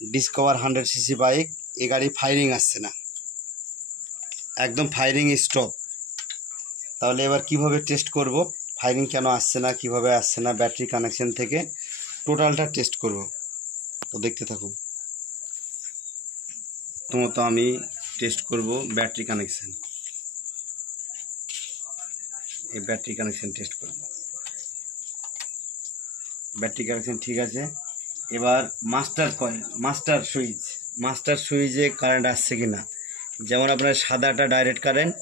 Discover 100cc bike, এই গাড়ি ফায়ারিং আসছে না, একদম ফায়ারিং স্টপ। তাহলে এবার কিভাবে টেস্ট করব, ফায়ারিং কেন আসছে না, কিভাবে আসছে না, ব্যাটারি কানেকশন থেকে টোটালটা টেস্ট করব। তো দেখতে থাকুন। প্রথমত আমি টেস্ট করব ব্যাটারি কানেকশন। এই ব্যাটারি কানেকশন টেস্ট করব। ব্যাটারি কানেকশন ঠিক আছে। এবার মাস্টার কয়েল, মাস্টার সুইচে কারেন্ট আসছে কি না। যেমন আপনার সাদাটা ডাইরেক্ট কারেন্ট,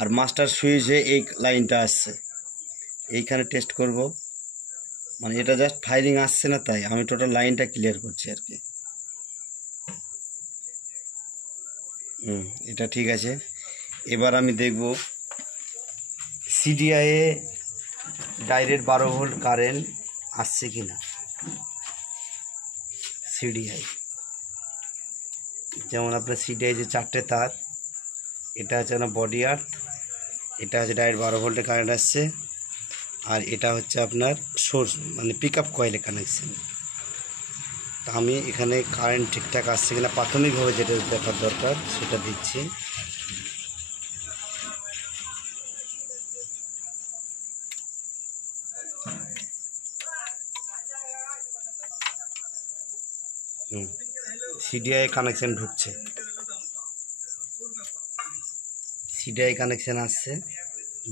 আর মাস্টার সুইচে এই লাইনটা আসছে, এইখানে টেস্ট করব। মানে এটা জাস্ট ফায়ারিং আসছে না, তাই আমি টোটাল লাইনটা ক্লিয়ার করছি আর কি। এটা ঠিক আছে। এবার আমি দেখব সিডিআইয়ে ডাইরেক্ট 12 ভোল্ট কারেন্ট আসছে কি না। সিডিআই, যেমন আপনার সিডিআই যে 4টে তার, এটা হচ্ছে আপনার বডি আর্ট, এটা হচ্ছে ডাইরেক্ট 12 ভোল্টের কারেন্ট আসছে, আর এটা হচ্ছে আপনার সোর্স মানে পিক আপ কয়েলে কানেকশন। তা আমি এখানে কারেন্ট ঠিকঠাক আসছে কিনা প্রাথমিকভাবে যেটা দেখার দরকার সেটা দিচ্ছি। সিডিআই কানেকশন ঢুকছে, সিডিআই কানেকশন আসছে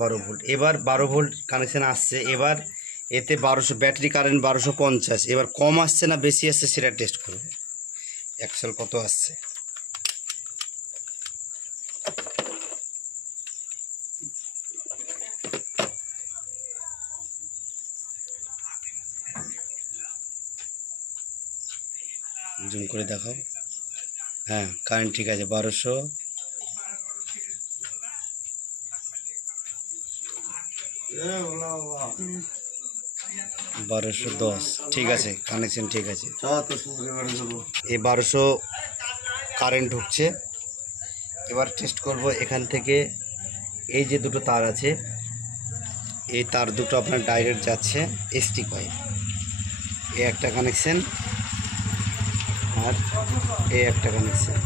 12 ভোল্ট। এবার 12 ভোল্ট কানেকশন আসছে। এবার এতে 1200 ব্যাটারি কারেন্ট 1250। এবার কম আসছে না বেশি আসছে সেটা টেস্ট করব, অ্যাকচুয়াল কত আসছে। জুম করে দেখাও। হ্যাঁ, কারেন্ট ঠিক আছে, 1210 ঠিক আছে, কানেকশন ঠিক আছে। এই 1200 কারেন্ট ঢুকছে। এবার টেস্ট করব এখান থেকে এই যে দুটো তার আছে, এই তার দুটো আপনার ডাইরেক্ট যাচ্ছে এসটি কয়েল। এই একটা কানেকশন আর এই একটা কানেকশন,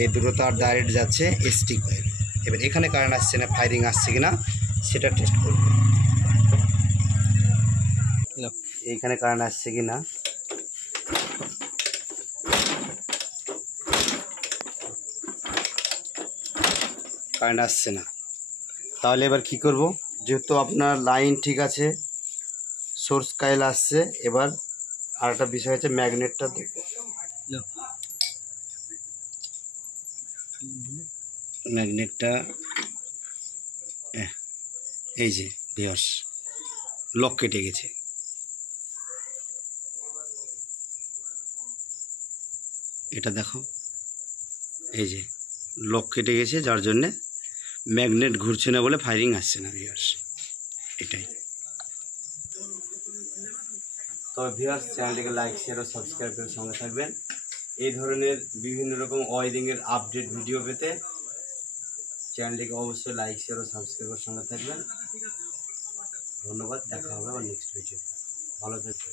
এই দুটো তার ডাইরেক্ট যাচ্ছে এসটি কয়েল। এবার এখানে কারেন্ট আসছে না, ফায়ারিং আসছে কিনা সেটা টেস্ট করব। এইখানে কারেন্ট আসছে কিনা, কারেন্ট আসছে না। তাহলে এবার কি করব, যেহেতু আপনার লাইন ঠিক আছে, সোর্স কয়েল আসছে। এবার আর একটা বিষয় হচ্ছে ম্যাগনেটটা দেখব। ম্যাগনেটটা এই যে ভিউয়ার্স লক কেটে গেছে। এটা দেখো, এই যে লক কেটে গেছে, যার জন্যে ম্যাগনেট ঘুরছে না বলে ফায়ারিং আসছে না ভিউয়ার্স, এটাই। তবে ভিউয়ার্স চ্যানেলটিকে লাইক শেয়ার ও সাবস্ক্রাইব করে সঙ্গে থাকবেন। এই ধরনের বিভিন্ন রকম ওয়ারিংয়ের আপডেট ভিডিও পেতে চ্যানেলটিকে অবশ্যই লাইক শেয়ার ও সাবস্ক্রাইব করে সঙ্গে থাকবেন। ধন্যবাদ, দেখা হবে আবার নেক্সট ভিডিও। ভালো থাকবেন।